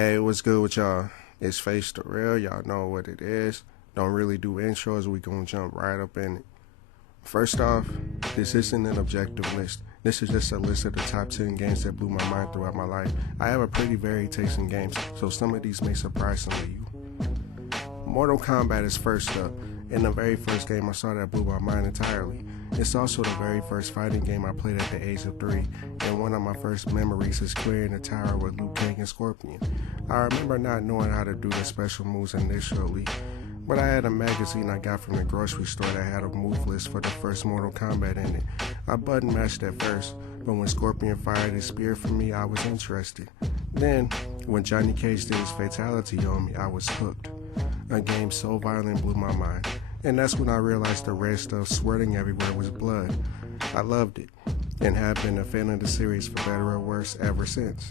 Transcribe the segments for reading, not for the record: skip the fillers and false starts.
Hey, what's good with y'all? It's Face the Real. Y'all know what it is. Don't really do intros. We gonna jump right up in it. First off, this isn't an objective list. This is just a list of the top 10 games that blew my mind throughout my life. I have a pretty varied taste in games, so some of these may surprise some of you. Mortal Kombat is first up, and the very first game I saw that blew my mind entirely. It's also the very first fighting game I played at the age of 3, and one of my first memories is clearing the tower with Liu Kang and Scorpion. I remember not knowing how to do the special moves initially, but I had a magazine I got from the grocery store that had a move list for the first Mortal Kombat in it. I button mashed at first, but when Scorpion fired his spear for me, I was interested. Then, when Johnny Cage did his fatality on me, I was hooked. A game so violent blew my mind, and that's when I realized the red stuff swirling everywhere was blood. I loved it, and have been a fan of the series for better or worse ever since.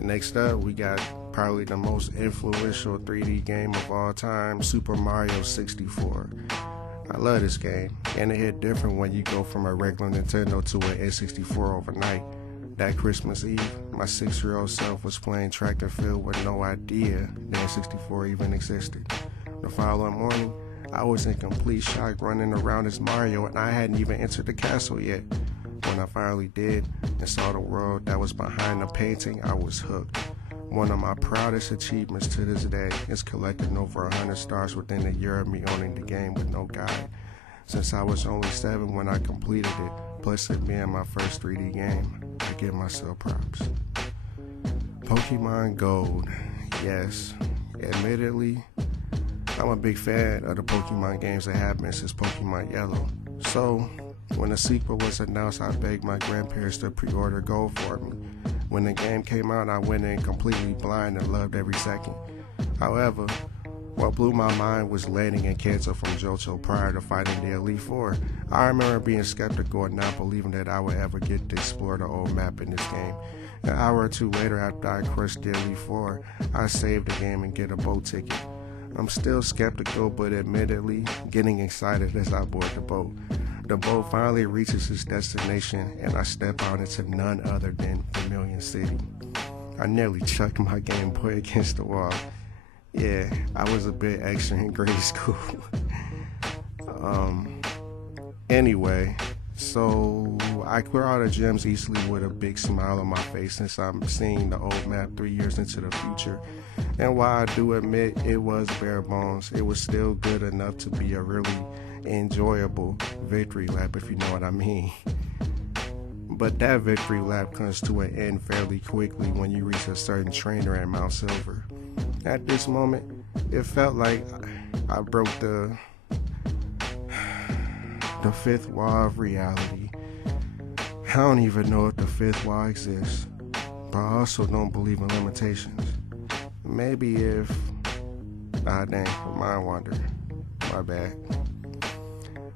Next up, we got probably the most influential 3D game of all time, Super Mario 64. I love this game, and it hit different when you go from a regular Nintendo to an N64 overnight. That Christmas Eve, my 6-year-old self was playing track and field with no idea the N64 even existed. The following morning, I was in complete shock running around as Mario, and I hadn't even entered the castle yet. When I finally did and saw the world that was behind the painting, I was hooked. One of my proudest achievements to this day is collecting over 100 stars within a year of me owning the game with no guide. Since I was only 7 when I completed it, plus it being my first 3D game, I give myself props. Pokemon Gold. Yes, admittedly, I'm a big fan of the Pokemon games that have been since Pokemon Yellow. So, when the sequel was announced, I begged my grandparents to pre-order Gold for me. When the game came out, I went in completely blind and loved every second. However, what blew my mind was landing in Kanto from Johto prior to fighting the Elite Four. I remember being skeptical and not believing that I would ever get to explore the old map in this game. An hour or two later after I crushed the Elite Four, I saved the game and get a boat ticket. I'm still skeptical, but admittedly getting excited as I board the boat. The boat finally reaches its destination, and I step out into none other than Vermilion City. I nearly chucked my Game Boy against the wall. Yeah, I was a bit extra in grade school. Anyway, so I clear all the gems easily with a big smile on my face since I'm seeing the old map 3 years into the future. And while I do admit it was bare bones, it was still good enough to be a really enjoyable victory lap, if you know what I mean. But that victory lap comes to an end fairly quickly when you reach a certain trainer at Mount Silver. At this moment, it felt like I broke the fifth wall of reality. I don't even know if the fifth wall exists, but I also don't believe in limitations. Maybe if... dang, mind wander. My bad.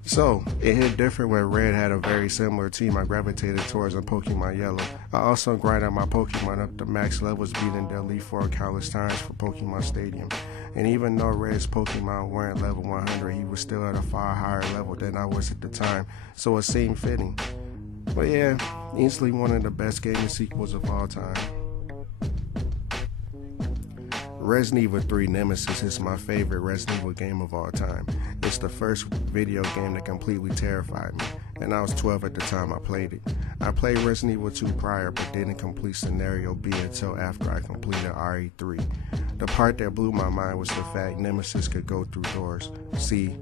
So, it hit different when Red had a very similar team I gravitated towards in Pokemon Yellow. I also grinded my Pokemon up to max levels, beating the Elite Four countless times for Pokemon Stadium. And even though Red's Pokemon weren't level 100, he was still at a far higher level than I was at the time, so it seemed fitting. But yeah, easily one of the best gaming sequels of all time. Resident Evil 3 Nemesis is my favorite Resident Evil game of all time. It's the first video game that completely terrified me, and I was 12 at the time I played it. I played Resident Evil 2 prior, but didn't complete Scenario B until after I completed RE3. The part that blew my mind was the fact Nemesis could go through doors. See,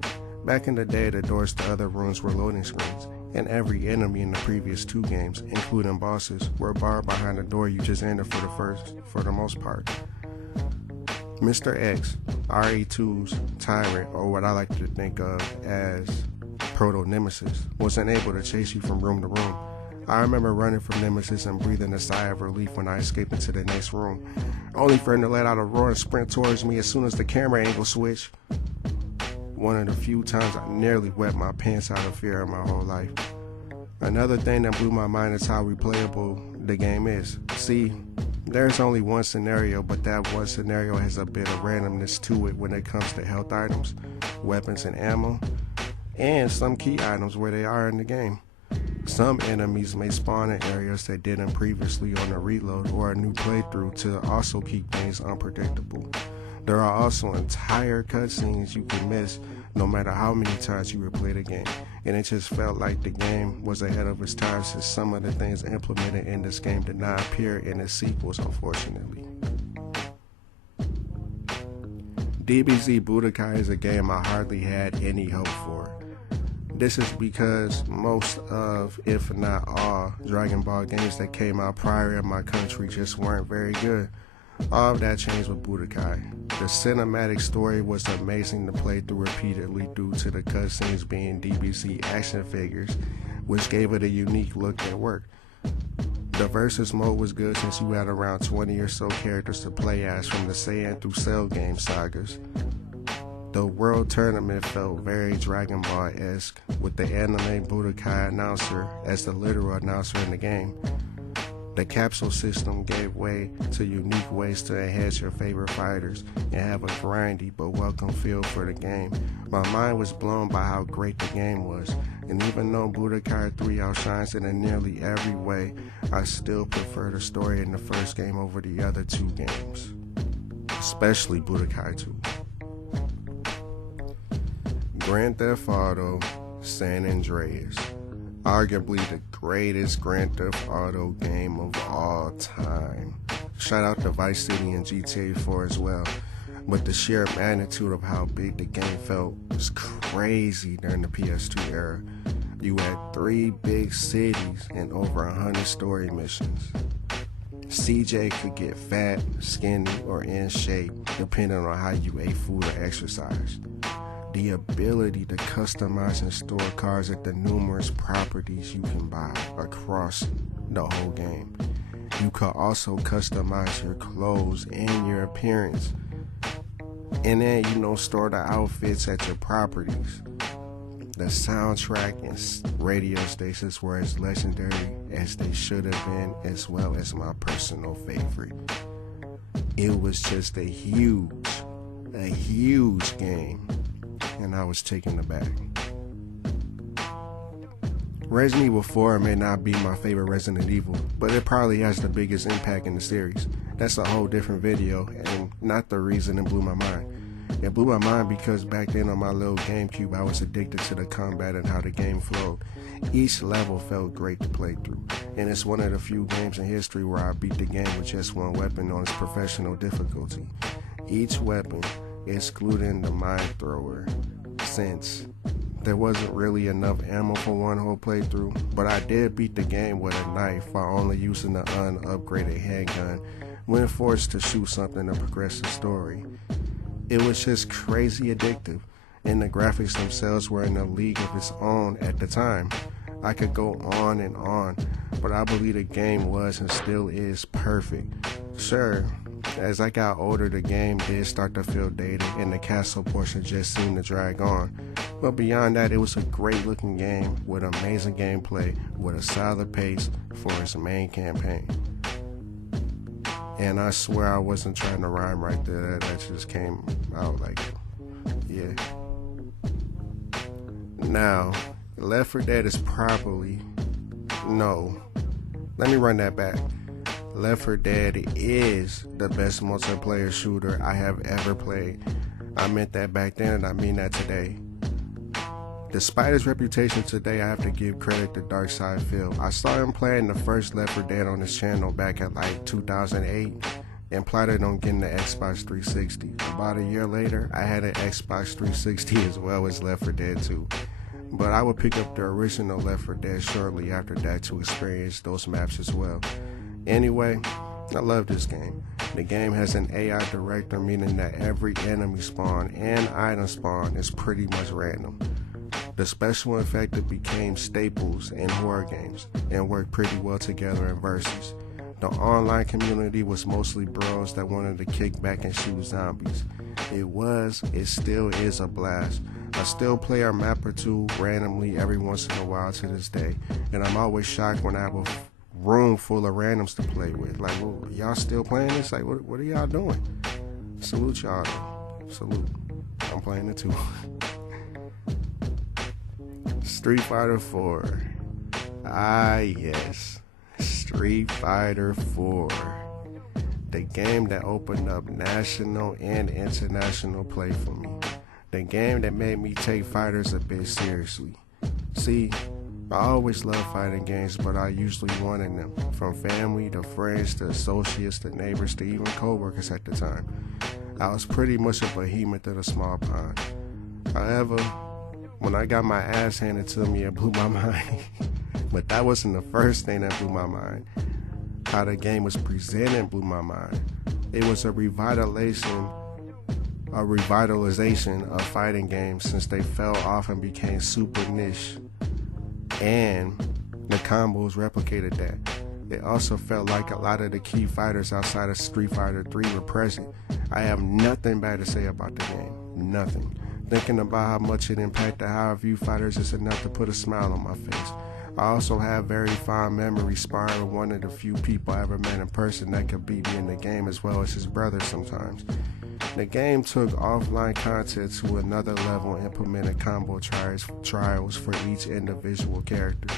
back in the day, the doors to other rooms were loading screens, and every enemy in the previous 2 games, including bosses, were barred behind the door you just entered for the most part. Mr. X, RE2's tyrant, or what I like to think of as Proto-Nemesis, was unable to chase you from room to room. I remember running from Nemesis and breathing a sigh of relief when I escaped into the next room, only for him to let out a roar and sprint towards me as soon as the camera angle switched. One of the few times I nearly wet my pants out of fear in my whole life. Another thing that blew my mind is how replayable the game is. See, there's only one scenario, but that one scenario has a bit of randomness to it when it comes to health items, weapons and ammo, and some key items where they are in the game. Some enemies may spawn in areas that didn't previously on a reload or a new playthrough to also keep things unpredictable. There are also entire cutscenes you can miss no matter how many times you replay the game, and it just felt like the game was ahead of its time since some of the things implemented in this game did not appear in the sequels, unfortunately. DBZ Budokai is a game I hardly had any hope for. This is because most of, if not all, Dragon Ball games that came out prior in my country just weren't very good. All of that changed with Budokai. The cinematic story was amazing to play through repeatedly due to the cutscenes being DBZ action figures, which gave it a unique look that worked. The versus mode was good since you had around 20 or so characters to play as from the Saiyan through Cell game sagas. The World Tournament felt very Dragon Ball-esque, with the anime Budokai announcer as the literal announcer in the game. The capsule system gave way to unique ways to enhance your favorite fighters and have a grindy but welcome feel for the game. My mind was blown by how great the game was, and even though Budokai 3 outshines it in nearly every way, I still prefer the story in the first game over the other two games, especially Budokai 2. Grand Theft Auto San Andreas, arguably the greatest Grand Theft Auto game of all time. Shout out to Vice City and GTA 4 as well, but the sheer magnitude of how big the game felt was crazy during the PS2 era. You had 3 big cities and over 100 story missions. CJ could get fat, skinny, or in shape depending on how you ate food or exercised. The ability to customize and store cars at the numerous properties you can buy across the whole game. You could also customize your clothes and your appearance. And then, store the outfits at your properties. The soundtrack and radio stations were as legendary as they should have been, as well as my personal favorite. It was just a huge game, and I was taken aback. Resident Evil 4 may not be my favorite Resident Evil, but it probably has the biggest impact in the series. That's a whole different video, and not the reason it blew my mind. It blew my mind because back then on my little GameCube, I was addicted to the combat and how the game flowed. Each level felt great to play through, and it's one of the few games in history where I beat the game with just one weapon on its professional difficulty. Each weapon, excluding the Mind Thrower, since there wasn't really enough ammo for one whole playthrough, but I did beat the game with a knife while only using the unupgraded handgun when forced to shoot something to progress the story. It was just crazy addictive, and the graphics themselves were in a league of its own at the time. I could go on and on, but I believe the game was and still is perfect. Sure, as I got older, the game did start to feel dated, and the castle portion just seemed to drag on. But beyond that, it was a great looking game with amazing gameplay with a solid pace for its main campaign. And I swear I wasn't trying to rhyme right there. That just came out like, yeah. Now, Left 4 Dead is probably, no, let me run that back. Left 4 Dead is the best multiplayer shooter I have ever played. I meant that back then, and I mean that today. Despite his reputation today, I have to give credit to Darkside Phil. I saw him playing the first Left 4 Dead on his channel back at like 2008 and plotted on getting the Xbox 360. About a year later, I had an Xbox 360 as well as Left 4 Dead 2. But I would pick up the original Left 4 Dead shortly after that to experience those maps as well. Anyway, I love this game. The game has an AI director, meaning that every enemy spawn and item spawn is pretty much random. The special effects became staples in horror games and worked pretty well together in versus. The online community was mostly bros that wanted to kick back and shoot zombies. It still is a blast. I still play a map or two randomly every once in a while to this day, and I'm always shocked when I have a room full of randoms to play with. Like, well, y'all still playing this? Like, what are y'all doing? Salute y'all though. Salute. I'm playing it too. Street Fighter 4. Ah yes, Street Fighter 4. The game that opened up national and international play for me. The game that made me take fighters a bit seriously. See, I always loved fighting games, but I usually wanted them. From family to friends to associates to neighbors to even co-workers at the time. I was pretty much a behemoth in a small pond. However, when I got my ass handed to me, it blew my mind. But that wasn't the first thing that blew my mind. How the game was presented blew my mind. It was a revitalization of fighting games since they fell off and became super niche. And the combos replicated that. It also felt like a lot of the key fighters outside of Street Fighter 3 were present. I have nothing bad to say about the game. Nothing. Thinking about how much it impacted how I view fighters is enough to put a smile on my face. I also have very fond memories sparring with one of the few people I ever met in person that could beat me in the game as well as his brother sometimes. The game took offline content to another level and implemented combo trials for each individual character.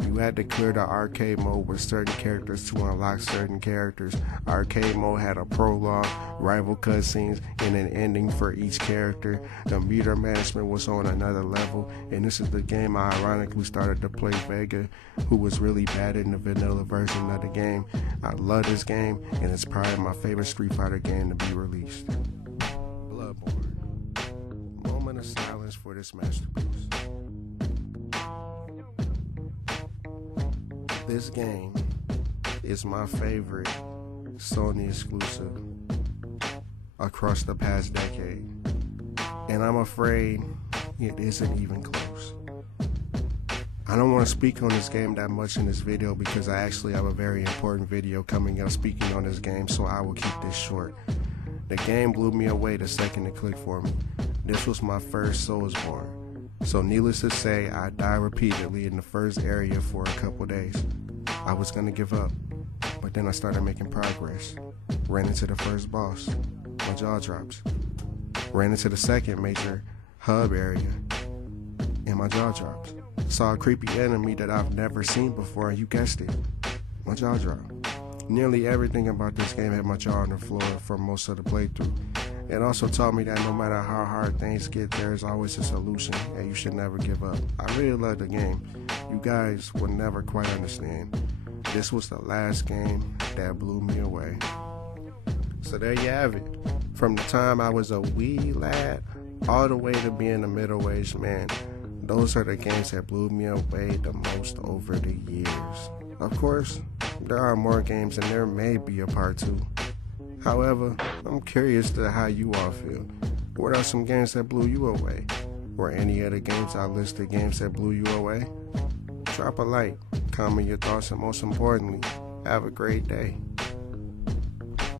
You had to clear the arcade mode with certain characters to unlock certain characters. Arcade mode had a prologue, rival cutscenes, and an ending for each character. The meter management was on another level, and this is the game I ironically started to play Vega, who was really bad in the vanilla version of the game. I love this game, and it's probably my favorite Street Fighter game to be released. Bloodborne. Moment of silence for this masterpiece. This game is my favorite Sony exclusive across the past decade, and I'm afraid it isn't even close. I don't want to speak on this game that much in this video because I actually have a very important video coming up speaking on this game, so I will keep this short. The game blew me away the second it clicked for me. This was my first Soulsborne. So needless to say, I died repeatedly in the first area for a couple days. I was gonna give up, but then I started making progress. Ran into the first boss, my jaw dropped. Ran into the second major hub area, and my jaw dropped. Saw a creepy enemy that I've never seen before, and you guessed it, my jaw dropped. Nearly everything about this game had my jaw on the floor for most of the playthrough. It also taught me that no matter how hard things get, there is always a solution, and you should never give up. I really love the game. You guys will never quite understand. This was the last game that blew me away. So there you have it. From the time I was a wee lad, all the way to being a middle-aged man, those are the games that blew me away the most over the years. Of course, there are more games and there may be a part 2. However, I'm curious to how you all feel. What are some games that blew you away? Or any other games I listed games that blew you away? Drop a like, comment your thoughts, and most importantly, have a great day.